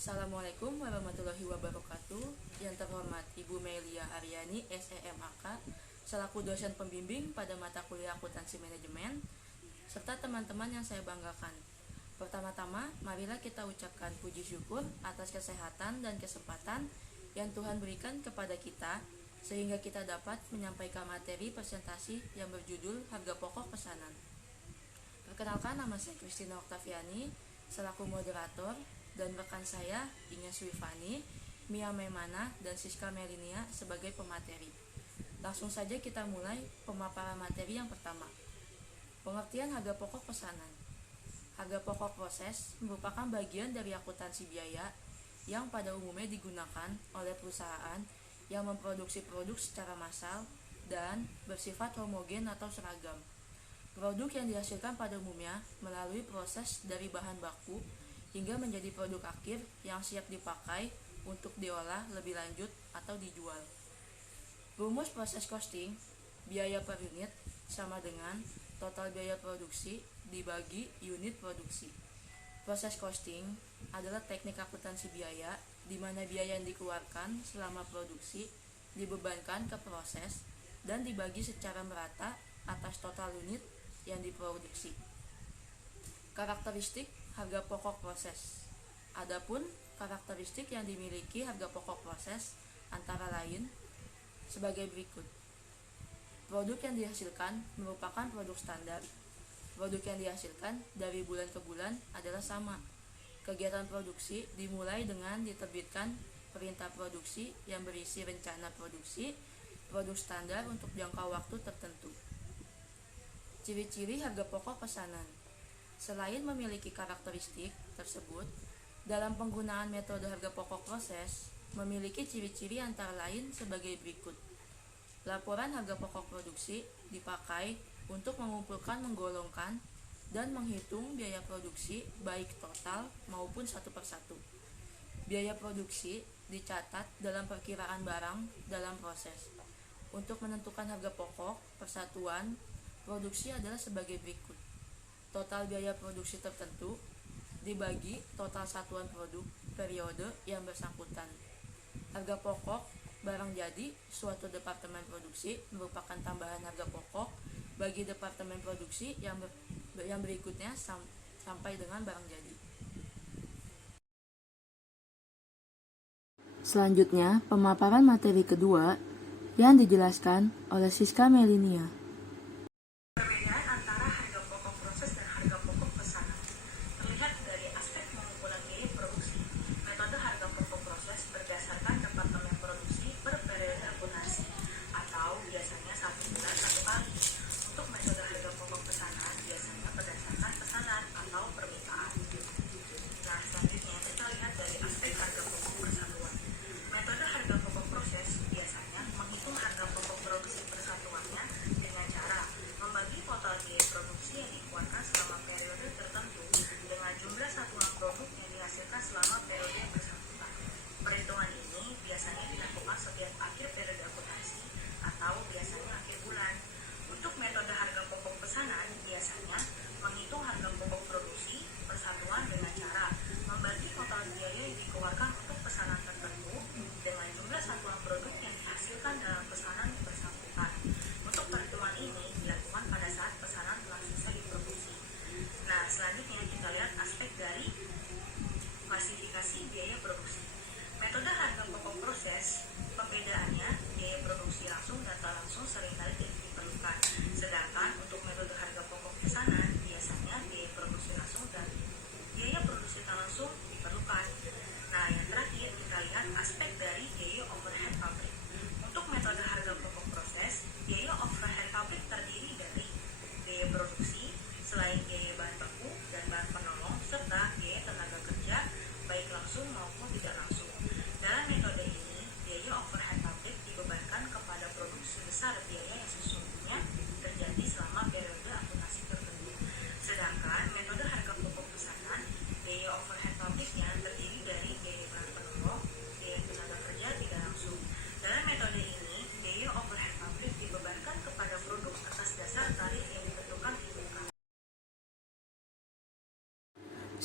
Assalamualaikum warahmatullahi wabarakatuh. Yang terhormat Ibu Melia Aryani, SEMAK, selaku dosen pembimbing pada mata kuliah akuntansi manajemen, serta teman-teman yang saya banggakan. Pertama-tama, marilah kita ucapkan puji syukur atas kesehatan dan kesempatan yang Tuhan berikan kepada kita, sehingga kita dapat menyampaikan materi presentasi yang berjudul Harga Pokok Pesanan. Perkenalkan, nama saya Christina Octaviani selaku moderator, dan rekan saya Ines Wifani, Mia Memana, dan Siska Melinia sebagai pemateri. Langsung saja kita mulai pemaparan materi yang pertama. Pengertian harga pokok pesanan. Harga pokok proses merupakan bagian dari akuntansi biaya yang pada umumnya digunakan oleh perusahaan yang memproduksi produk secara massal dan bersifat homogen atau seragam. Produk yang dihasilkan pada umumnya melalui proses dari bahan baku hingga menjadi produk akhir yang siap dipakai untuk diolah lebih lanjut atau dijual. Rumus proses costing, biaya per unit sama dengan total biaya produksi dibagi unit produksi. Proses costing adalah teknik akuntansi biaya di mana biaya yang dikeluarkan selama produksi dibebankan ke proses dan dibagi secara merata atas total unit yang diproduksi. Karakteristik harga pokok proses. Adapun karakteristik yang dimiliki harga pokok proses antara lain sebagai berikut. Produk yang dihasilkan merupakan produk standar. Produk yang dihasilkan dari bulan ke bulan adalah sama. Kegiatan produksi dimulai dengan diterbitkan perintah produksi yang berisi rencana produksi produk standar untuk jangka waktu tertentu. Ciri-ciri harga pokok pesanan. Selain memiliki karakteristik tersebut, dalam penggunaan metode harga pokok proses memiliki ciri-ciri antara lain sebagai berikut. Laporan harga pokok produksi dipakai untuk mengumpulkan, menggolongkan, dan menghitung biaya produksi baik total maupun satu persatu. Biaya produksi dicatat dalam perkiraan barang dalam proses. Untuk menentukan harga pokok persatuan produksi adalah sebagai berikut. Total biaya produksi tertentu dibagi total satuan produk periode yang bersangkutan. Harga pokok barang jadi suatu departemen produksi merupakan tambahan harga pokok bagi departemen produksi yang berikutnya sampai dengan barang jadi. Selanjutnya, pemaparan materi kedua yang dijelaskan oleh Siska Melinia.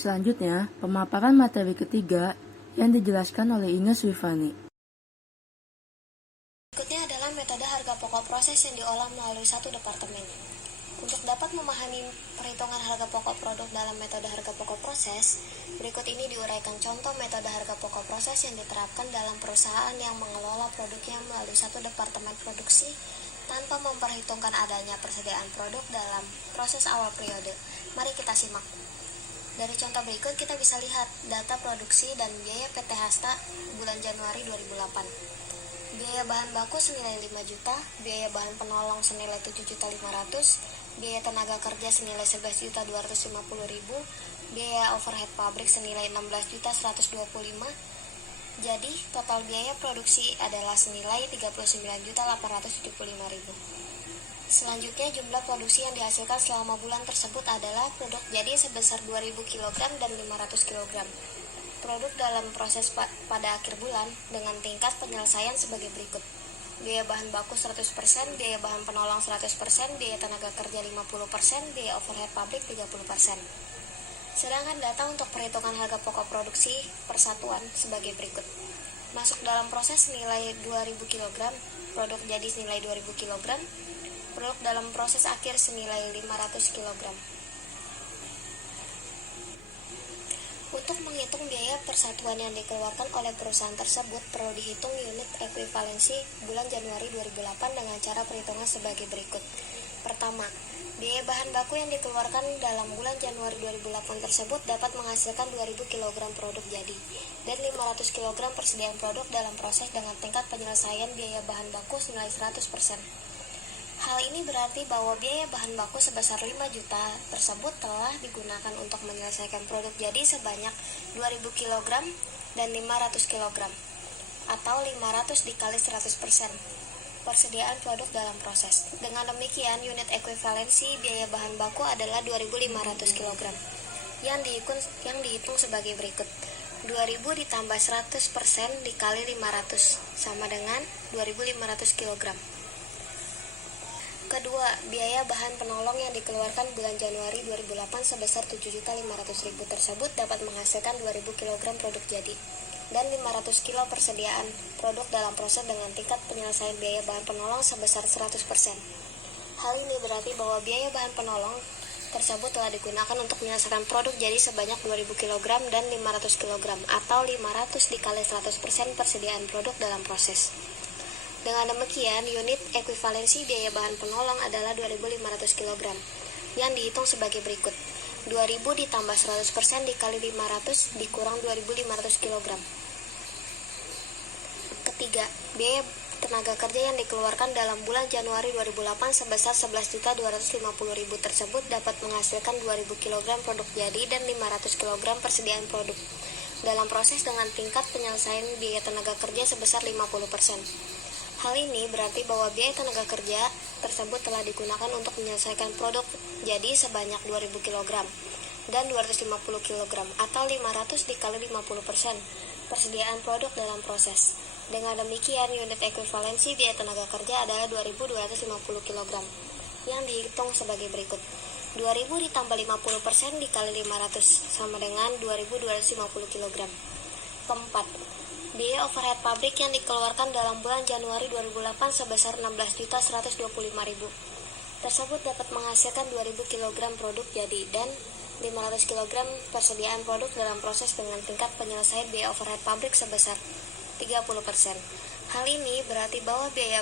Selanjutnya, pemaparan materi ketiga yang dijelaskan oleh Ines Wifani. Berikutnya adalah metode harga pokok proses yang diolah melalui satu departemen. Untuk dapat memahami perhitungan harga pokok produk dalam metode harga pokok proses, berikut ini diuraikan contoh metode harga pokok proses yang diterapkan dalam perusahaan yang mengelola produknya melalui satu departemen produksi tanpa memperhitungkan adanya persediaan produk dalam proses awal periode. Mari kita simak. Dari contoh berikut kita bisa lihat data produksi dan biaya PT Hasta bulan Januari 2008. Biaya bahan baku senilai 5 juta, biaya bahan penolong senilai 7.500.000, biaya tenaga kerja senilai 11.250.000, biaya overhead pabrik senilai 16.125.000. Jadi, total biaya produksi adalah senilai 39.875.000. Selanjutnya, jumlah produksi yang dihasilkan selama bulan tersebut adalah produk jadi sebesar 2.000 kg dan 500 kg. Produk dalam proses pada akhir bulan dengan tingkat penyelesaian sebagai berikut. Biaya bahan baku 100%, biaya bahan penolong 100%, biaya tenaga kerja 50%, biaya overhead pabrik 30%. Sedangkan data untuk perhitungan harga pokok produksi persatuan sebagai berikut. Masuk dalam proses nilai 2.000 kg, produk jadi senilai 2.000 kg, produk dalam proses akhir senilai 500 kg. Untuk menghitung biaya persatuan yang dikeluarkan oleh perusahaan tersebut, perlu dihitung unit ekuivalensi bulan Januari 2008 dengan cara perhitungan sebagai berikut. Pertama, biaya bahan baku yang dikeluarkan dalam bulan Januari 2008 tersebut dapat menghasilkan 2.000 kg produk jadi dan 500 kg persediaan produk dalam proses dengan tingkat penyelesaian biaya bahan baku senilai 100%. Hal ini berarti bahwa biaya bahan baku sebesar 5 juta tersebut telah digunakan untuk menyelesaikan produk jadi sebanyak 2.000 kg dan 500 kg atau 500 dikali 100%. Persediaan produk dalam proses. Dengan demikian, unit ekuivalensi biaya bahan baku adalah 2.500 kg yang dihitung sebagai berikut. 2.000 ditambah 100% dikali 500 sama dengan 2.500 kg. Kedua, biaya bahan penolong yang dikeluarkan bulan Januari 2008 sebesar 7.500.000 tersebut dapat menghasilkan 2.000 kg produk jadi dan 500 kg persediaan produk dalam proses dengan tingkat penyelesaian biaya bahan penolong sebesar 100%. Hal ini berarti bahwa biaya bahan penolong tersebut telah digunakan untuk menyelesaikan produk jadi sebanyak 2.000 kg dan 500 kg atau 500 dikali 100% persediaan produk dalam proses. Dengan demikian, unit ekuivalensi biaya bahan penolong adalah 2.500 kg yang dihitung sebagai berikut. 2.000 ditambah 100% dikali 500 dikurang 2.500 kg. Ketiga, biaya tenaga kerja yang dikeluarkan dalam bulan Januari 2008 sebesar 11.250.000 tersebut dapat menghasilkan 2.000 kg produk jadi dan 500 kg persediaan produk dalam proses dengan tingkat penyelesaian biaya tenaga kerja sebesar 50%. Hal ini berarti bahwa biaya tenaga kerja tersebut telah digunakan untuk menyelesaikan produk jadi sebanyak 2.000 kg dan 250 kg atau 500 dikali 50% persediaan produk dalam proses. Dengan demikian, unit ekuivalensi biaya tenaga kerja adalah 2.250 kg yang dihitung sebagai berikut. 2.000 ditambah 50% dikali 500 sama dengan 2.250 kg. Keempat, biaya overhead pabrik yang dikeluarkan dalam bulan Januari 2008 sebesar 16.125.000 tersebut dapat menghasilkan 2.000 kg produk jadi dan 500 kg persediaan produk dalam proses dengan tingkat penyelesaian biaya overhead pabrik sebesar 30%. Hal ini berarti bahwa biaya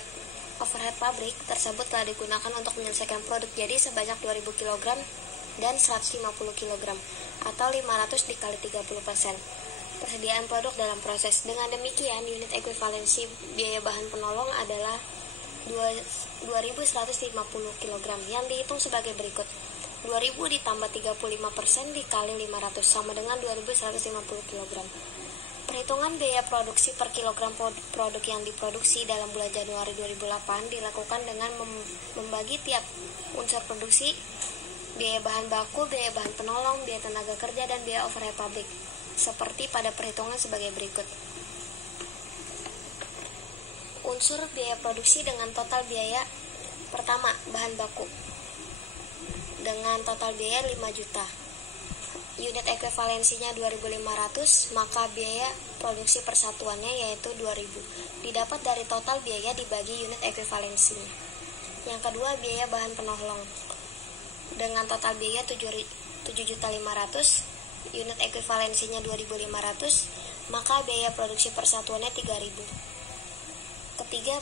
overhead pabrik tersebut telah digunakan untuk menyelesaikan produk jadi sebanyak 2.000 kg dan 150 kg atau 500 dikali 30%. Persediaan produk dalam proses. Dengan demikian, unit ekuivalensi biaya bahan penolong adalah 2.150 kg yang dihitung sebagai berikut. 2.000 ditambah 35% dikali 500 sama dengan 2.150 kg. Perhitungan biaya produksi per kilogram produk yang diproduksi dalam bulan Januari 2008 dilakukan dengan membagi tiap unsur produksi, biaya bahan baku, biaya bahan penolong, biaya tenaga kerja, dan biaya overhead pabrik seperti pada perhitungan sebagai berikut. Unsur biaya produksi dengan total biaya. Pertama, bahan baku dengan total biaya 5 juta. unit ekuivalensinya 2.500, maka biaya produksi persatuannya yaitu 2.000. Didapat dari total biaya dibagi unit ekuivalensinya. Yang kedua, biaya bahan penolong. Dengan total biaya 7.500, unit ekuivalensinya 2.500, maka biaya produksi persatuannya 3.000. Ketiga,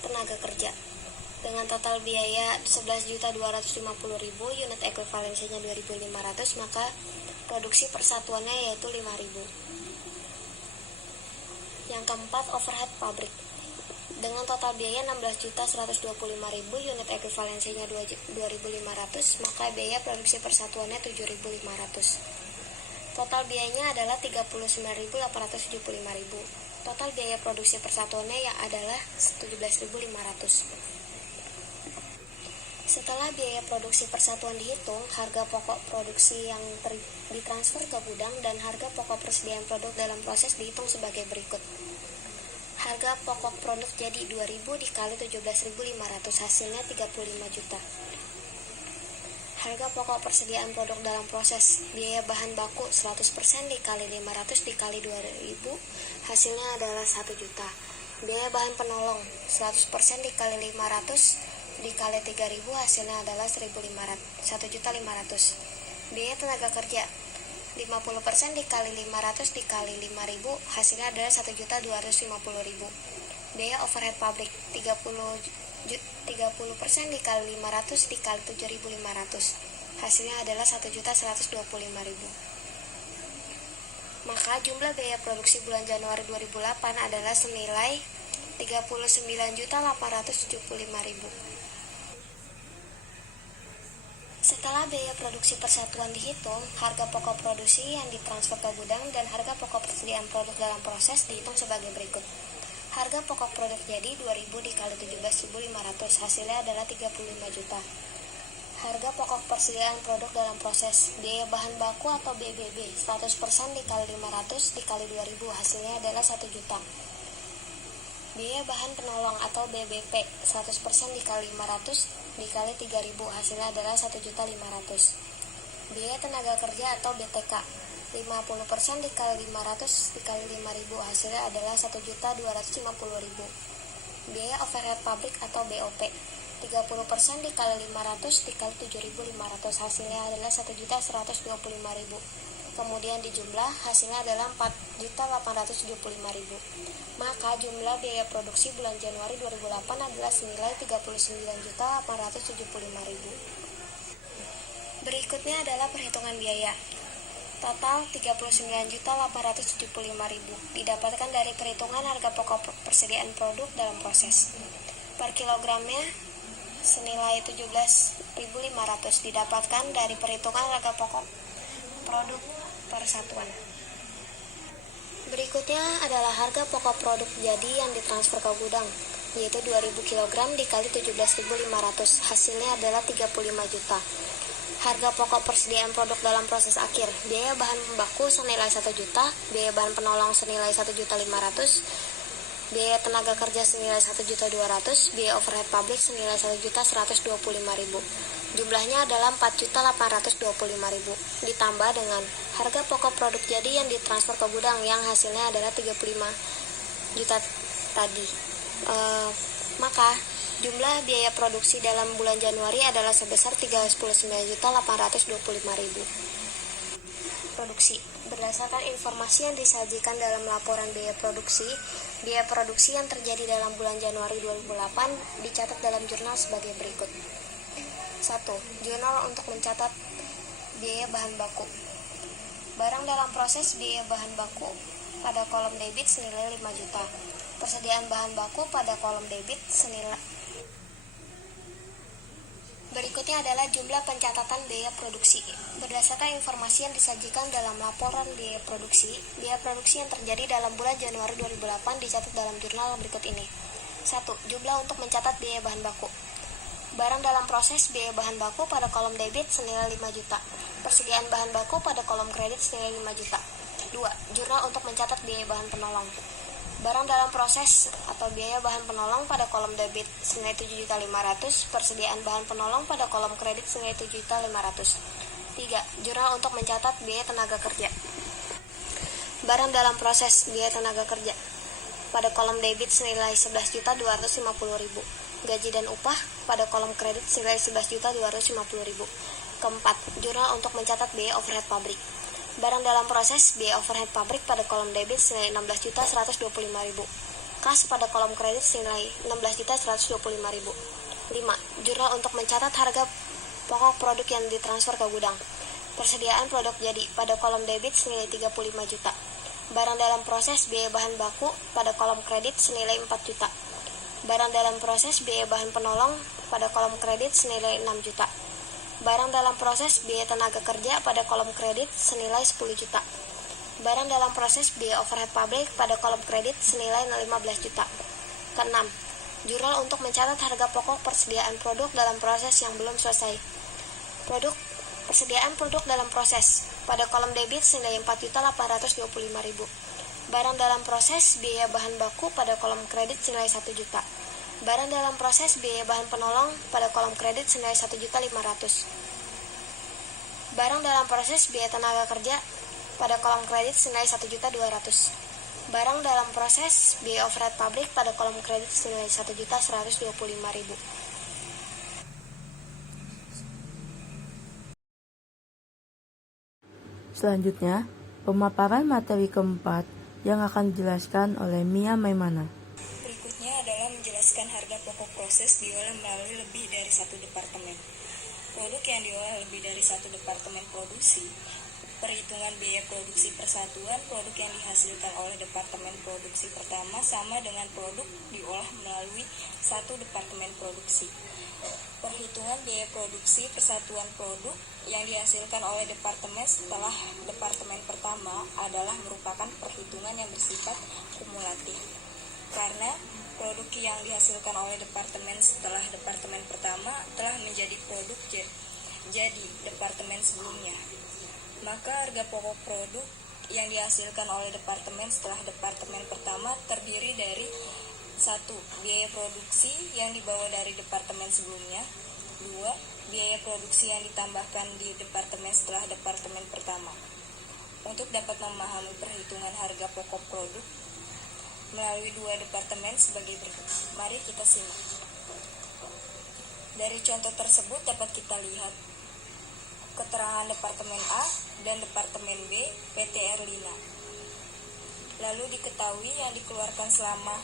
tenaga kerja. Dengan total biaya 11.250.000, unit ekuivalensinya 2.500, maka produksi persatuannya yaitu 5.000. Yang keempat, overhead pabrik. Dengan total biaya 16.125.000, unit ekuivalensinya 2.500, maka biaya produksi persatuannya 7.500. Total biayanya adalah 39.875.000. Total biaya produksi persatuannya yang adalah 17.500. Setelah biaya produksi persatuan dihitung, harga pokok produksi yang ditransfer ke gudang dan harga pokok persediaan produk dalam proses dihitung sebagai berikut. Harga pokok produk jadi 2.000 dikali 17.500, hasilnya 35 juta. Harga pokok persediaan produk dalam proses, biaya bahan baku 100% dikali 500 dikali 2.000, hasilnya adalah 1 juta. Biaya bahan penolong 100% dikali 500 dikali 3.000, hasilnya adalah 1.500. Biaya tenaga kerja 50% dikali 500 dikali 5.000, hasilnya adalah 1.250.000. Biaya overhead pabrik 30% dikali 500 dikali 7.500, hasilnya adalah 1.125.000. Maka jumlah biaya produksi bulan Januari 2008 adalah senilai 39.875.000. Setelah biaya produksi persatuan dihitung, harga pokok produksi yang ditransfer ke gudang dan harga pokok persediaan produk dalam proses dihitung sebagai berikut. Harga pokok produk jadi 2.000 dikali 17.500, hasilnya adalah 35 juta. Harga pokok persediaan produk dalam proses, biaya bahan baku atau BBB 100% dikali 500 dikali 2.000, hasilnya adalah 1 juta. Biaya bahan penolong atau BBP 100% dikali 500 dikali 3.000, hasilnya adalah 1.500. Biaya tenaga kerja atau BTK 50% dikali 500 dikali 5.000, hasilnya adalah 1.250.000. Biaya overhead pabrik atau BOP 30% dikali 500 dikali 7.500, hasilnya adalah 1.125.000. Kemudian dijumlah, hasilnya adalah 4.875.000. Maka jumlah biaya produksi bulan Januari 2008 adalah senilai 39.875.000. Berikutnya adalah perhitungan biaya. Total 39.875.000 didapatkan dari perhitungan harga pokok persediaan produk dalam proses. Per kilogramnya senilai 17.500 didapatkan dari perhitungan harga pokok produk persatuan. Berikutnya adalah harga pokok produk jadi yang ditransfer ke gudang, yaitu 2.000 kg dikali 17.500, hasilnya adalah 35 juta. Harga pokok persediaan produk dalam proses akhir, biaya bahan baku senilai 1 juta, biaya bahan penolong senilai 1.500.000, biaya tenaga kerja senilai 1.200.000, biaya overhead pabrik senilai 1.125.000. Jumlahnya adalah 4.825.000 ditambah dengan harga pokok produk jadi yang ditransfer ke gudang yang hasilnya adalah 35 juta tadi. Maka jumlah biaya produksi dalam bulan Januari adalah sebesar 39.825.000. Produksi. Berdasarkan informasi yang disajikan dalam laporan biaya produksi yang terjadi dalam bulan Januari 2008 dicatat dalam jurnal sebagai berikut. 1. Jurnal untuk mencatat biaya bahan baku. Barang dalam proses biaya bahan baku pada kolom debit senilai 5 juta. Persediaan bahan baku pada kolom debit senilai. Berikutnya adalah jumlah pencatatan biaya produksi. Berdasarkan informasi yang disajikan dalam laporan biaya produksi yang terjadi dalam bulan Januari 2008 dicatat dalam jurnal berikut ini. 1. Jumlah untuk mencatat biaya bahan baku. Barang dalam proses biaya bahan baku pada kolom debit senilai 5 juta. Persediaan bahan baku pada kolom kredit senilai 5 juta. 2. Jurnal untuk mencatat biaya bahan penolong. Barang dalam proses atau biaya bahan penolong pada kolom debit senilai 7.500.000, persediaan bahan penolong pada kolom kredit senilai 7.500.000. 3. Jurnal untuk mencatat biaya tenaga kerja. Barang dalam proses biaya tenaga kerja. Pada kolom debit senilai 11.250.000. Gaji dan upah pada kolom kredit senilai 11.250.000. Keempat, jurnal untuk mencatat biaya overhead pabrik. Barang dalam proses biaya overhead pabrik pada kolom debit senilai 16.125.000. Kas pada kolom kredit senilai 16.125.000. 5. Jurnal untuk mencatat harga pokok produk yang ditransfer ke gudang. Persediaan produk jadi pada kolom debit senilai 35 juta. Barang dalam proses biaya bahan baku pada kolom kredit senilai 4 juta. Barang dalam proses biaya bahan penolong pada kolom kredit senilai 6 juta. Barang dalam proses biaya tenaga kerja pada kolom kredit senilai 10 juta. Barang dalam proses biaya overhead pabrik pada kolom kredit senilai 15 juta. Keenam, jurnal untuk mencatat harga pokok persediaan produk dalam proses yang belum selesai. Persediaan produk dalam proses pada kolom debit senilai 4.825.000. Barang dalam proses biaya bahan baku pada kolom kredit senilai 1 juta. Barang dalam proses biaya bahan penolong pada kolom kredit senilai 1.500.000. Barang dalam proses biaya tenaga kerja pada kolom kredit senilai 1.200.000. Barang dalam proses biaya overhead pabrik pada kolom kredit senilai 1.125.000. Selanjutnya, pemaparan materi keempat yang akan dijelaskan oleh Mia Maimana. Berikutnya adalah menjelaskan harga pokok proses diolah melalui lebih dari satu departemen. Produk yang diolah lebih dari satu departemen produksi, perhitungan biaya produksi persatuan produk yang dihasilkan oleh departemen produksi pertama sama dengan produk diolah melalui satu departemen produksi. Perhitungan biaya produksi persatuan produk yang dihasilkan oleh departemen setelah departemen pertama adalah merupakan perhitungan yang bersifat kumulatif. Karena produk yang dihasilkan oleh departemen setelah departemen pertama telah menjadi produk jadi departemen sebelumnya. Maka harga pokok produk yang dihasilkan oleh departemen setelah departemen pertama terdiri dari 1. Biaya produksi yang dibawa dari departemen sebelumnya. 2. Biaya produksi yang ditambahkan di departemen setelah departemen pertama. Untuk dapat memahami perhitungan harga pokok produk melalui dua departemen sebagai berikut. Mari kita simak. Dari contoh tersebut dapat kita lihat keterangan departemen A dan departemen B PT Erlina. Lalu diketahui yang dikeluarkan selama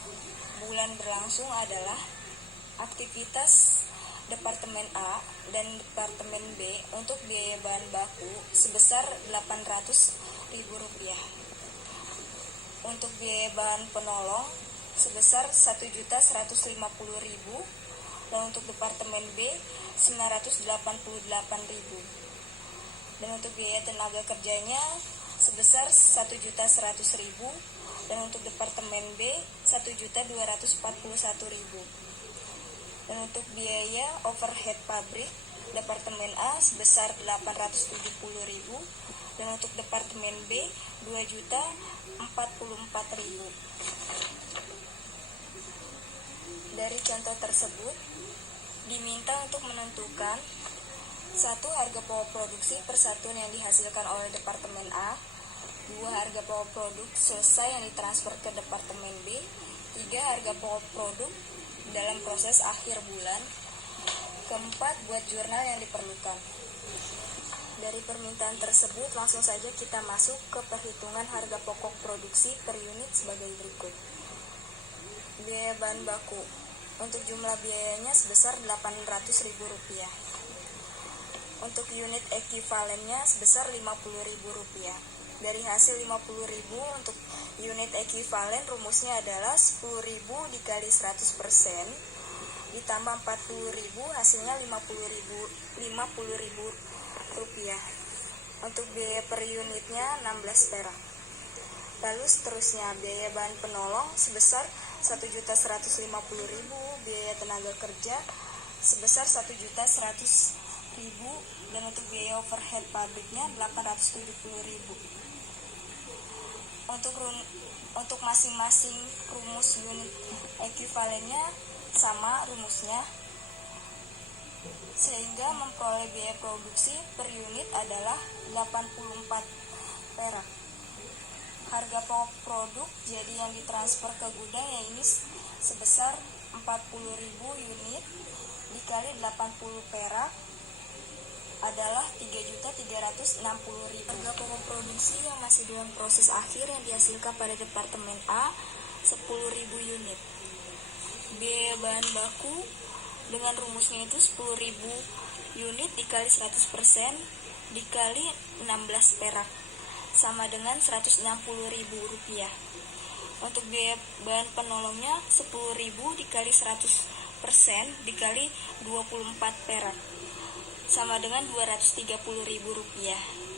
bulan berlangsung adalah aktivitas Departemen A dan Departemen B untuk biaya bahan baku sebesar Rp800.000. Untuk biaya bahan penolong sebesar Rp1.150.000 dan untuk Departemen B Rp988.000. Dan untuk biaya tenaga kerjanya sebesar Rp1.100.000 dan untuk Departemen B Rp1.241.000. Dan untuk biaya overhead pabrik Departemen A sebesar Rp870.000 dan untuk Departemen B Rp2.044.000. Dari contoh tersebut diminta untuk menentukan 1. Harga pokok produksi persatuan yang dihasilkan oleh Departemen A. 2. Harga pokok produk selesai yang ditransfer ke Departemen B. 3. Harga pokok produk dalam proses akhir bulan. Keempat, buat jurnal yang diperlukan. Dari permintaan tersebut langsung saja kita masuk ke perhitungan harga pokok produksi per unit sebagai berikut. Biaya bahan baku. Untuk jumlah biayanya sebesar Rp800.000. Untuk unit ekuivalennya sebesar Rp50.000. Dari hasil Rp50.000 untuk unit ekuivalen rumusnya adalah 10.000 dikali 100% ditambah 40.000 hasilnya Rp50.000. Untuk biaya per unitnya 16 perak. Lalu seterusnya biaya bahan penolong sebesar Rp1.150.000, biaya tenaga kerja sebesar Rp1.100.000 dan untuk biaya overhead pabriknya Rp870.000. Untuk masing-masing rumus unit ekuivalennya sama rumusnya. sehingga memperoleh biaya produksi per unit adalah 84 perak. Harga pokok produk jadi yang ditransfer ke gudang yaitu sebesar 40.000 unit dikali 80 perak adalah 3.360.000. Harga pokok produksi yang masih dalam proses akhir yang dihasilkan pada Departemen A 10.000 unit. Biaya bahan baku dengan rumusnya itu 10.000 unit dikali 100% dikali 16 perak sama dengan Rp160.000. Untuk biaya bahan penolongnya 10.000 dikali 100% dikali 24 perak sama dengan Rp230.000.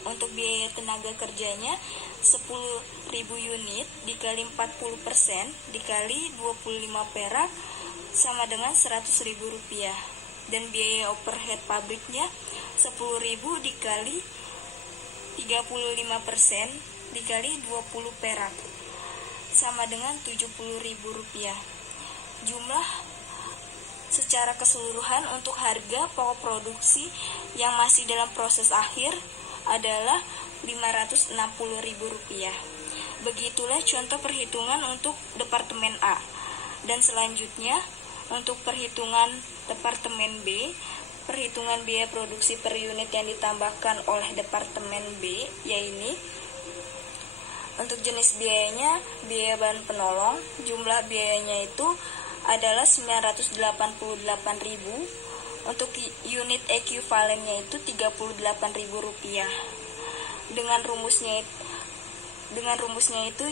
Untuk biaya tenaga kerjanya 10.000 unit dikali 40% dikali 25 perak sama dengan Rp100.000. Dan biaya overhead pabriknya 10.000 dikali 35% dikali 20 perak sama dengan Rp70.000. Jumlah secara keseluruhan untuk harga pokok produksi yang masih dalam proses akhir adalah Rp560.000. Begitulah contoh perhitungan untuk Departemen A. Dan selanjutnya untuk perhitungan Departemen B, perhitungan biaya produksi per unit yang ditambahkan oleh Departemen B, yaitu untuk jenis biayanya, biaya bahan penolong, jumlah biayanya itu adalah Rp988.000, untuk unit ekuivalennya itu Rp38.000. Dengan rumusnya itu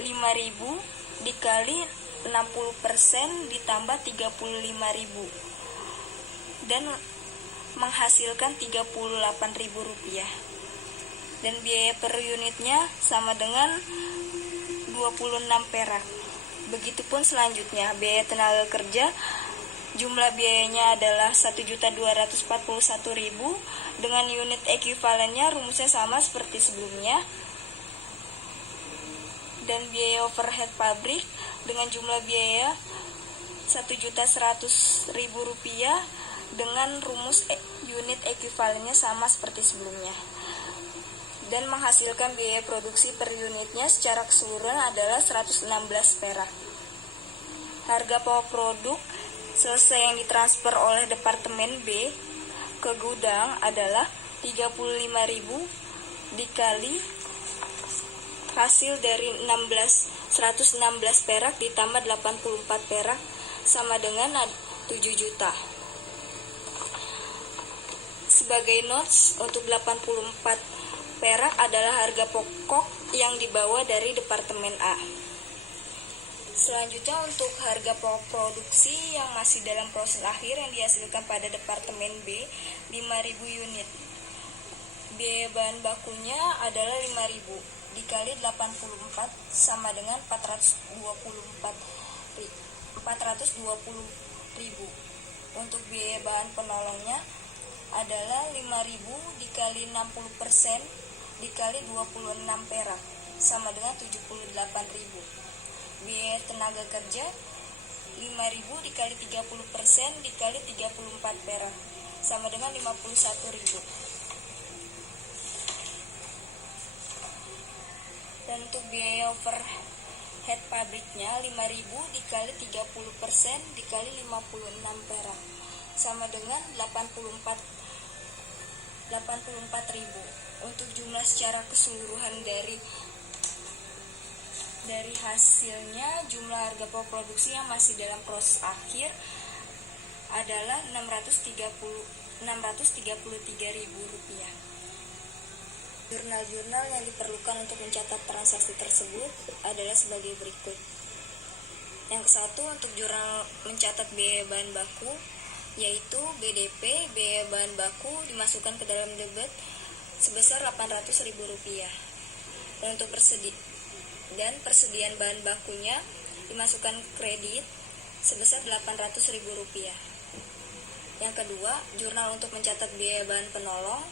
5.000 dikali 60% ditambah 35.000 dan menghasilkan Rp38.000. Dan biaya per unitnya sama dengan 26 perak. Begitupun selanjutnya, biaya tenaga kerja, jumlah biayanya adalah Rp1.241.000 dengan unit ekuivalennya rumusnya sama seperti sebelumnya. Dan biaya overhead pabrik dengan jumlah biaya Rp1.100.000 dengan rumus unit ekuivalennya sama seperti sebelumnya. Dan menghasilkan biaya produksi per unitnya secara keseluruhan adalah 116 perak. Harga pokok produk selesai yang ditransfer oleh Departemen B ke gudang adalah 35.000 dikali hasil dari 116 perak ditambah 84 perak sama dengan 7 juta. Sebagai notes, untuk 84 perak adalah harga pokok yang dibawa dari Departemen A. Selanjutnya untuk harga pokok produksi yang masih dalam proses akhir yang dihasilkan pada Departemen B 5.000 unit. Biaya bahan bakunya adalah 5.000 dikali 84 sama dengan 420.000. Untuk biaya bahan penolongnya adalah 5.000 dikali 60% dikali 26 perak sama dengan 78.000. Biaya tenaga kerja 5.000 dikali 30% dikali 34 perak sama dengan 51.000. Dan untuk biaya overhead pabriknya 5.000 dikali 30% dikali 56 perak sama dengan 84.000. Untuk jumlah secara keseluruhan dari hasilnya, jumlah harga pokok produksi yang masih dalam proses akhir adalah Rp633.000. Jurnal-jurnal yang diperlukan untuk mencatat transaksi tersebut adalah sebagai berikut. Yang ke-1 untuk jurnal mencatat biaya bahan baku, yaitu BDP, biaya bahan baku dimasukkan ke dalam debit sebesar Rp800.000. Dan untuk persediaan bahan bakunya dimasukkan kredit sebesar Rp800.000. Yang kedua, jurnal untuk mencatat biaya bahan penolong,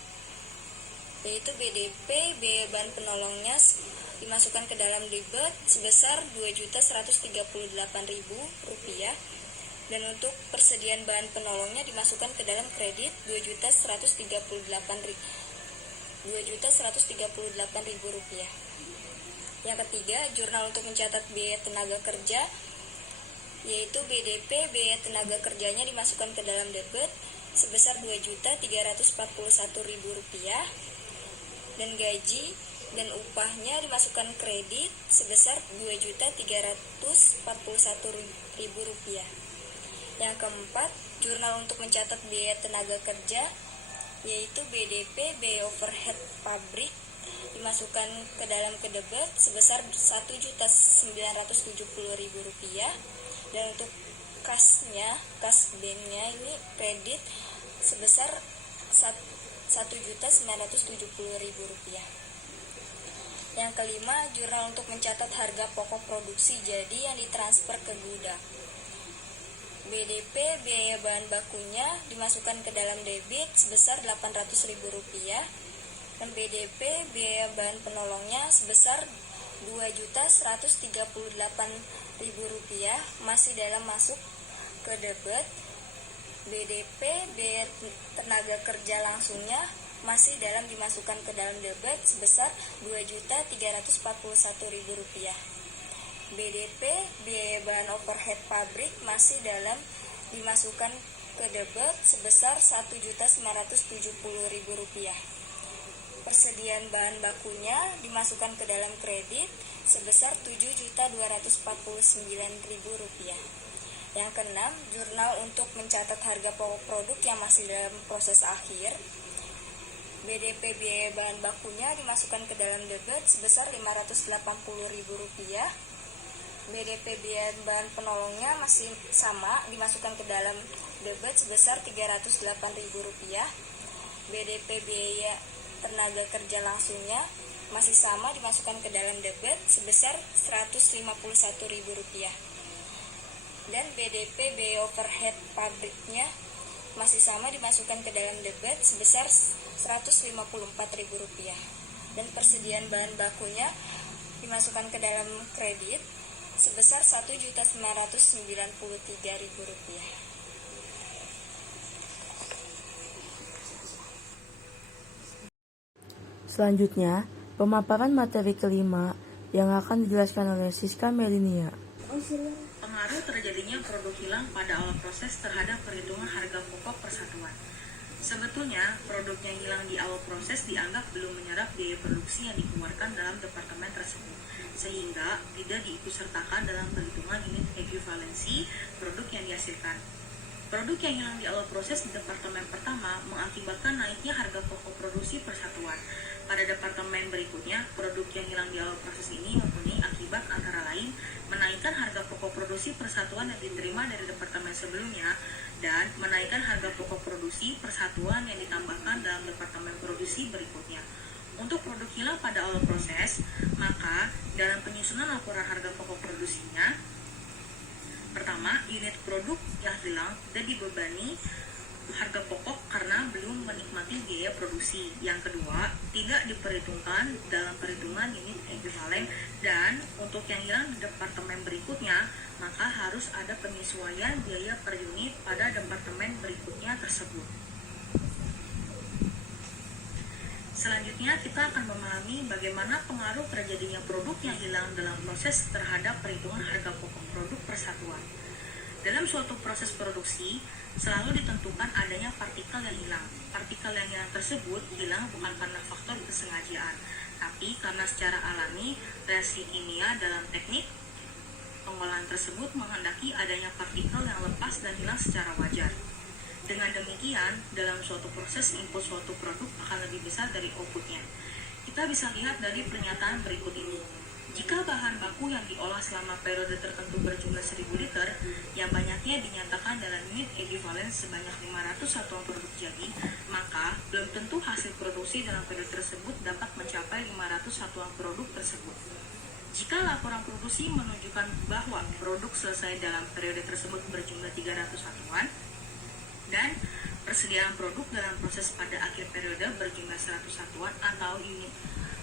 yaitu BDP, biaya bahan penolongnya dimasukkan ke dalam debit sebesar Rp2.138.000. Dan untuk persediaan bahan penolongnya dimasukkan ke dalam kredit Rp2.138.000. Yang ketiga, jurnal untuk mencatat biaya tenaga kerja, yaitu BDP, biaya tenaga kerjanya dimasukkan ke dalam debit sebesar Rp2.341.000, dan gaji dan upahnya dimasukkan kredit sebesar Rp2.341.000. Yang keempat, jurnal untuk mencatat biaya tenaga kerja, yaitu BDP, biaya overhead pabrik, dimasukkan ke dalam debit sebesar Rp1.970.000, dan untuk kas banknya ini kredit sebesar Rp1.970.000. Yang kelima, jurnal untuk mencatat harga pokok produksi jadi yang ditransfer ke gudang. BDP, biaya bahan bakunya dimasukkan ke dalam debit sebesar Rp800.000, dan BDP, biaya bahan penolongnya sebesar Rp2.138.000 masih dalam masuk ke debit. BDP, biaya tenaga kerja langsungnya masih dalam dimasukkan ke dalam debit sebesar Rp2.341.000. BDP, biaya bahan overhead pabrik masih dalam dimasukkan ke debit sebesar Rp1.970.000. Persediaan bahan bakunya dimasukkan ke dalam kredit sebesar Rp7.249.000. Yang keenam, jurnal untuk mencatat harga pokok produk yang masih dalam proses akhir. BDP, biaya bahan bakunya dimasukkan ke dalam debit sebesar Rp580.000. BDP, biaya bahan penolongnya masih sama dimasukkan ke dalam debit sebesar Rp308.000. BDP, biaya tenaga kerja langsungnya masih sama dimasukkan ke dalam debit sebesar Rp151.000. Dan BDP, biaya overhead pabriknya masih sama dimasukkan ke dalam debit sebesar Rp154.000. Dan persediaan bahan bakunya dimasukkan ke dalam kredit sebesar Rp1.993.000. Selanjutnya, pemaparan materi kelima yang akan dijelaskan oleh Siska Melinia. Pengaruh terjadinya produk hilang pada awal proses terhadap perhitungan harga pokok persatuan. Sebetulnya, produk yang hilang di awal proses dianggap belum menyerap biaya produksi yang dikeluarkan dalam departemen tersebut, sehingga tidak diikutsertakan dalam perhitungan unit ekuivalensi produk yang dihasilkan. Produk yang hilang di awal proses di departemen pertama mengakibatkan naiknya harga pokok produksi persatuan. Pada departemen berikutnya, produk yang hilang di awal proses ini mempunyai akibat antara lain menaikkan harga pokok produksi persatuan yang diterima dari departemen sebelumnya dan menaikkan harga pokok produksi persatuan yang ditambahkan dalam departemen produksi berikutnya. Untuk produk hilang pada awal proses, maka dalam penyusunan laporan harga pokok produksinya, pertama, unit produk yang hilang dan dibebani harga pokok karena belum menikmati biaya produksi. Yang kedua, tidak diperhitungkan dalam perhitungan unit ekuivalen, dan untuk yang hilang di departemen berikutnya, maka harus ada penyesuaian biaya per unit pada departemen berikutnya tersebut. Selanjutnya, kita akan memahami bagaimana pengaruh terjadinya produk yang hilang dalam proses terhadap perhitungan harga pokok produk persatuan. Dalam suatu proses produksi, selalu ditentukan adanya partikel yang hilang. Partikel yang hilang tersebut hilang bukan karena faktor kesengajaan, tapi karena secara alami, reaksi kimia dalam teknik pengolahan tersebut menghendaki adanya partikel yang lepas dan hilang secara wajar. Dengan demikian, dalam suatu proses input suatu produk akan lebih besar dari outputnya. Kita bisa lihat dari pernyataan berikut ini. Jika bahan baku yang diolah selama periode tertentu berjumlah 1000 liter, yang banyaknya dinyatakan dalam unit ekuivalen sebanyak 500 satuan produk jadi, maka belum tentu hasil produksi dalam periode tersebut dapat mencapai 500 satuan produk tersebut. Jika laporan produksi menunjukkan bahwa produk selesai dalam periode tersebut berjumlah 300 satuan, dan persediaan produk dalam proses pada akhir periode berjumlah 100 satuan atau unit.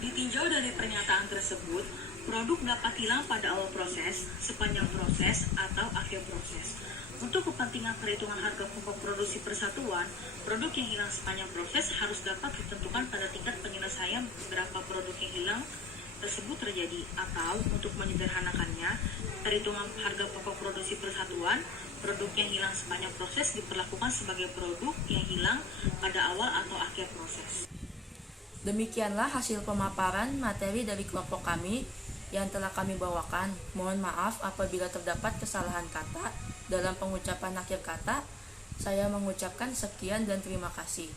Ditinjau dari pernyataan tersebut, Produk dapat hilang pada awal proses, sepanjang proses, atau akhir proses. Untuk kepentingan perhitungan harga pokok produksi persatuan, produk yang hilang sepanjang proses harus dapat ditentukan pada tingkat penyelesaian berapa produk yang hilang tersebut terjadi, atau untuk menyederhanakannya, perhitungan harga pokok produksi persatuan, produk yang hilang sepanjang proses diperlakukan sebagai produk yang hilang pada awal atau akhir proses. Demikianlah hasil pemaparan materi dari kelompok kami yang telah kami bawakan. Mohon maaf apabila terdapat kesalahan kata dalam pengucapan akhir kata. Saya mengucapkan sekian dan terima kasih.